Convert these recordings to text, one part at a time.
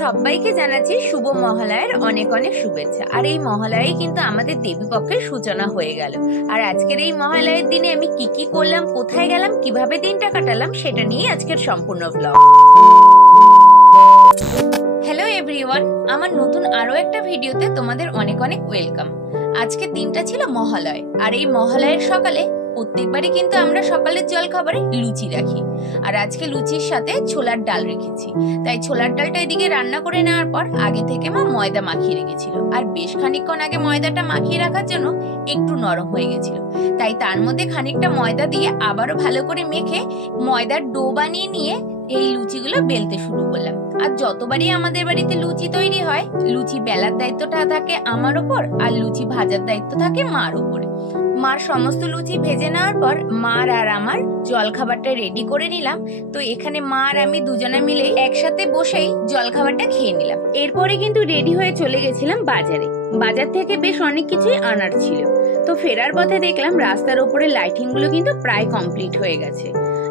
সবাইকে জানাচ্ছি শুভ মহালয়ার অনেক অনেক শুভেচ্ছা। আর এই মহালয়ায় কিন্তু আমাদের দেবীপক্ষের সূচনা হয়ে গেল। আর আজকের এই মহালয়ার দিনে আমি কি কি করলাম, কোথায় গেলাম, কিভাবে দিনটা কাটালাম সেটা নিয়ে আজকের সম্পূর্ণ ব্লগ। হ্যালো এভরিওয়ান, আমার নতুন আরো একটা ভিডিওতে তোমাদের অনেক অনেক ওয়েলকাম। আজকের দিনটা ছিল মহালয়, আর এই মহালয়ের সকালে প্রত্যেকবারই কিন্তু আমরা সকালের জল খাবারে লুচি রাখি। আর আজকে লুচির সাথে ছোলার ডাল রেখেছি। তাই ছোলার ডালটা এদিকে রান্না করে নেওয়ার পর আগে থেকে মা ময়দা মাখিয়ে রেখেছিল। আর বেশ খানিকক্ষণ আগে ময়দাটা মাখিয়ে রাখার জন্য একটু নরম হয়ে গেছিল। তাই তার মধ্যে খানিকটা ময়দা দিয়ে আবারও ভালো করে মেখে ময়দার ডো বানিয়ে নিয়ে এই লুচিগুলো বেলতে শুরু করলাম। আর যতবারই আমাদের বাড়িতে লুচি তৈরি হয়, লুচি বেলার দায়িত্বটা থাকে আমার ওপর, আর লুচি ভাজার দায়িত্ব থাকে মার ওপরে। মার সমস্ত লুচি ভেজে নেওয়ার পর মার আর আমার জলখাবারটা রেডি করে নিলাম। তো এখানে মা আর আমি দুজনে মিলে একসাথে বসেই জলখাবারটা খেয়ে নিলাম। এরপরে কিন্তু রেডি হয়ে চলে গেছিলাম বাজারে। বাজার থেকে বেশ অনেক কিছুই আনার ছিল। তো ফেরার পথে দেখলাম রাস্তার উপরে লাইটিং গুলো কিন্তু প্রায় কমপ্লিট হয়ে গেছে।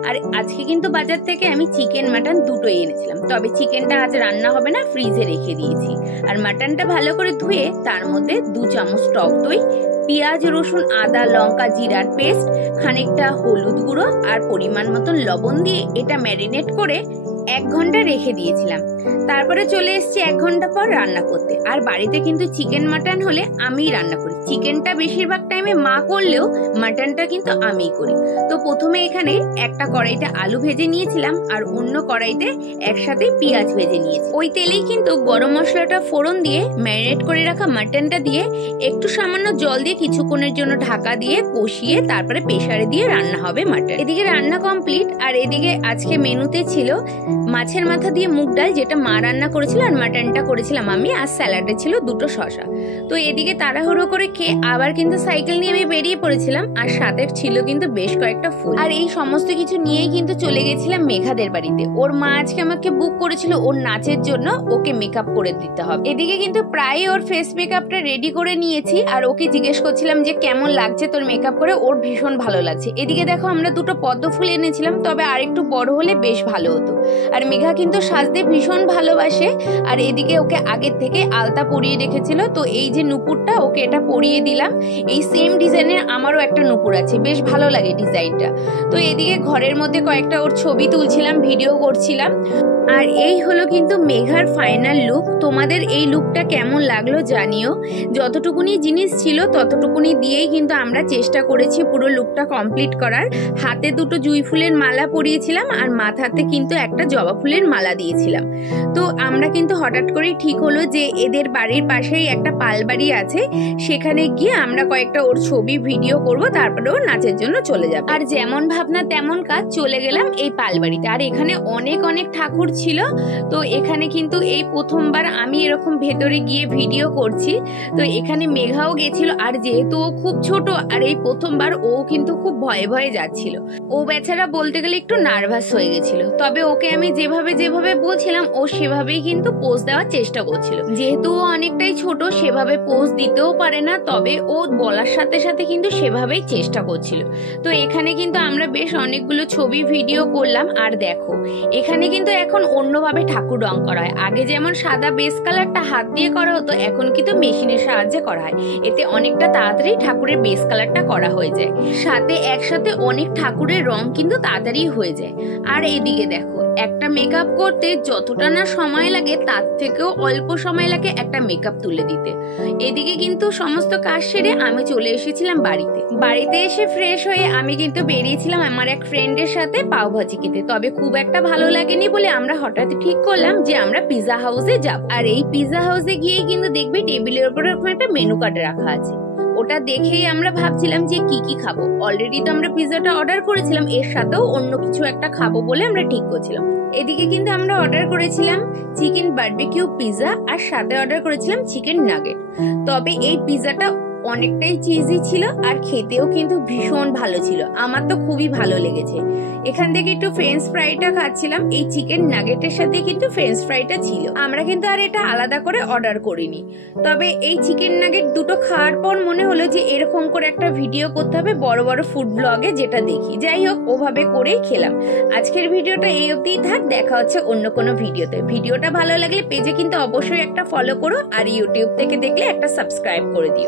আর আজকে কিন্তু বাজার থেকে আমি চিকেন মাটন দুটোই এনেছিলাম। তবে চিকেনটা আজ রান্না হবে না, ফ্রিজে রেখে দিয়েছি। আর মাটনটা ভালো করে ধুয়ে তার মধ্যে 2 চামচ টক দই, পেঁয়াজ, রসুন, আদা, লঙ্কা, জিরার পেস্ট, খানিকটা হলুদ গুঁড়ো আর পরিমাণ মতন লবণ দিয়ে এটা ম্যারিনেট করে 1 ঘন্টা রেখে দিয়েছিলাম। তারপরে চলে এসেছি 1 ঘন্টা পর রান্না করতে। আর বাড়িতে কিন্তু চিকেন মাটন হলে আমিই রান্না করি। চিকেনটা বেশিরভাগ টাইমে মা করলেও মাটনটা কিন্তু আমিই করি। তো প্রথমে এখানে একটা কড়াইতে আলু ভেজে নিয়েছিলাম, আর অন্য কড়াইতে একসাথে পেঁয়াজ ভেজে নিয়েছি। ওই তেলেই কিন্তু গরম মশলাটা ফোড়ন দিয়ে ম্যারিনেট করে রাখা মাটনটা দিয়ে একটু সামান্য জল দিয়ে কিছুক্ষণের জন্য ঢাকা দিয়ে কষিয়ে তারপরে প্রেসারে দিয়ে রান্না হবে মাটন। এদিকে রান্না কমপ্লিট। আর এদিকে আজকে মেনুতে ছিল মাছের মাথা দিয়ে মুগ ডাল, যেটা মা রান্না করেছিল, আর মাটনটা করেছিলাম আমি। আর স্যালাডে ছিল 2টো শসা। তো এদিকে তাড়াহুড়ো করে খেয়ে আবার কিন্তু সাইকেল নিয়ে আমি বেরিয়ে পড়েছিলাম। আর সাথে ছিল কিন্তু বেশ কয়েকটা ফুল। আর এই সমস্ত কিছু নিয়েই কিন্তু চলে গেছিলাম মেঘাদের বাড়িতে। ওর মা আজকে আমাকে বুক করেছিল ওর নাচের জন্য, ওকে মেকআপ করে দিতে হবে। এদিকে কিন্তু প্রায় ওর ফেস মেকআপটা রেডি করে নিয়েছি। আর ওকে জিজ্ঞেস করছিলাম যে কেমন লাগছে তোর মেকআপ করে। ওর ভীষণ ভালো লাগছে। এদিকে দেখো আমরা 2টো পদ্ম ফুল এনেছিলাম, তবে আর একটু বড় হলে বেশ ভালো হতো। আর মেঘা কিন্তু সাজতে ভীষণ ভালোবাসে। আর এদিকে ওকে আগের থেকে আলতা পরিয়ে রেখেছিল। তো এই যে নুপুরটা, ওকে এটা পরিয়ে দিলাম। এই সেম ডিজাইনের আমারও একটা নুপুর আছে, বেশ ভালো লাগে ডিজাইনটা। তো এদিকে ঘরের মধ্যে কয়েকটা ওর ছবি তুলছিলাম, ভিডিও করছিলাম। আর এই হলো কিন্তু মেঘার ফাইনাল লুক। তোমাদের এই লুকটা কেমন লাগলো জানিও। যতটুকুনি জিনিস ছিল ততটুকুনি দিয়েই কিন্তু আমরা চেষ্টা করেছি পুরো লুকটা কমপ্লিট করার। হাতে 2টো জুঁই ফুলের মালা পরিয়েছিলাম, আর মাথাতে কিন্তু একটা জবা ফুলের মালা দিয়েছিলাম। তো আমরা কিন্তু হঠাৎ করেই ঠিক হলো যে এদের বাড়ির পাশেই একটা পালবাড়ি আছে, সেখানে গিয়ে আমরা কয়েকটা ওর ছবি ভিডিও করব, তারপরে ও নাচের জন্য চলে যাবে। আর যেমন ভাবনা তেমন কাজ, চলে গেলাম এই পালবাড়িতে। আর এখানে অনেক অনেক ঠাকুর ছিল। তো এখানে কিন্তু এই প্রথমবার আমি এরকম ভেতরে গিয়ে ভিডিও করছি। তো এখানে মেঘাও গেছিল। আর যেহেতু ও খুব ছোট আর এই প্রথমবার, ও কিন্তু খুব ভয়ে ভয়ে যাচ্ছিল। ও বেচারা বলতে গেলে একটু নার্ভাস হয়ে গেছিল। তবে ওকে আমি যেভাবে যেভাবে বলছিলাম ও সেভাবেই কিন্তু পোজ দেওয়ার চেষ্টা করছিল। যেহেতু ও অনেকটাই ছোট, সেভাবে পোজ দিতেও পারে না, তবে ও বলার সাথে সাথে কিন্তু সেভাবেই চেষ্টা করছিল। তো এখানে কিন্তু আমরা বেশ অনেকগুলো ছবি ভিডিও করলাম। আর দেখো এখানে কিন্তু এখন অন্যভাবে ঠাকুর রং করা হয়। আগে যেমন সাদা বেস কালারটা হাত দিয়ে করা হতো, এখন কিন্তু মেশিনের সাহায্যে করা হয়। এতে অনেকটা তাড়াতাড়ি ঠাকুরের বেস কালারটা করা হয়ে যায়। সাথে একসাথে অনেক ঠাকুরের রং কিন্তু তাড়াতাড়ি হয়ে যায়। আর এইদিকে দেখো, একটা মেকআপ করতে যতটা না সময় লাগে তার থেকেও অল্প সময় লাগে একটা মেকআপ তুলে দিতে। এদিকে কিন্তু সমস্ত কাজ সেরে আমি চলে এসেছিলাম বাড়িতে এসে ফ্রেশ হয়ে আমি কিন্তু বেরিয়েছিলাম আমার এক ফ্রেন্ডের সাথে পাওভাজি খেতে। তবে খুব একটা ভালো লাগেনি বলে আমরা হঠাৎ ঠিক করলাম যে আমরা পিজা হাউসে যাব। আর এই পিজা হাউসে গিয়েই কিন্তু দেখবে টেবিলের উপর একটা মেনু কার্ড রাখা আছে। ওটা দেখেই আমরা ভাবছিলাম যে কি কি খাবো। অলরেডি তো আমরা পিজাটা অর্ডার করেছিলাম, এর সাথেও অন্য কিছু একটা খাবো বলে আমরা ঠিক করছিলাম। এদিকে কিন্তু আমরা অর্ডার করেছিলাম চিকেন বারবিকিউ পিজা, আর সাথে অর্ডার করেছিলাম চিকেন নাগেট। তবে এই পিজাটা অনেকটাই চিজি ছিল আর খেতেও কিন্তু ভীষণ ভালো ছিল। আমার তো খুবই ভালো লেগেছে। এখান থেকে একটু ফ্রেঞ্চ ফ্রাইটা খাচ্ছিলাম, এই চিকেন নাগেটের সাথে কিন্তু ফ্রেঞ্চ ফ্রাইটা ছিল। আমরা কিন্তু আর এটা আলাদা করে অর্ডার করিনি। তবে এই চিকেন নাগেট দুটো খাওয়ার পর মনে হলো যে এরকম করে একটা ভিডিও করতে হবে বড় বড় ফুড ব্লগে যেটা দেখি। যাই হোক, ওভাবে করেই খেলাম। আজকের ভিডিওটা এই অবধিই থাক, দেখা হচ্ছে অন্য কোনো ভিডিওতে। ভিডিওটা ভালো লাগলে পেজে কিন্তু অবশ্যই একটা ফলো করো, আর ইউটিউব থেকে দেখলে একটা সাবস্ক্রাইব করে দিও।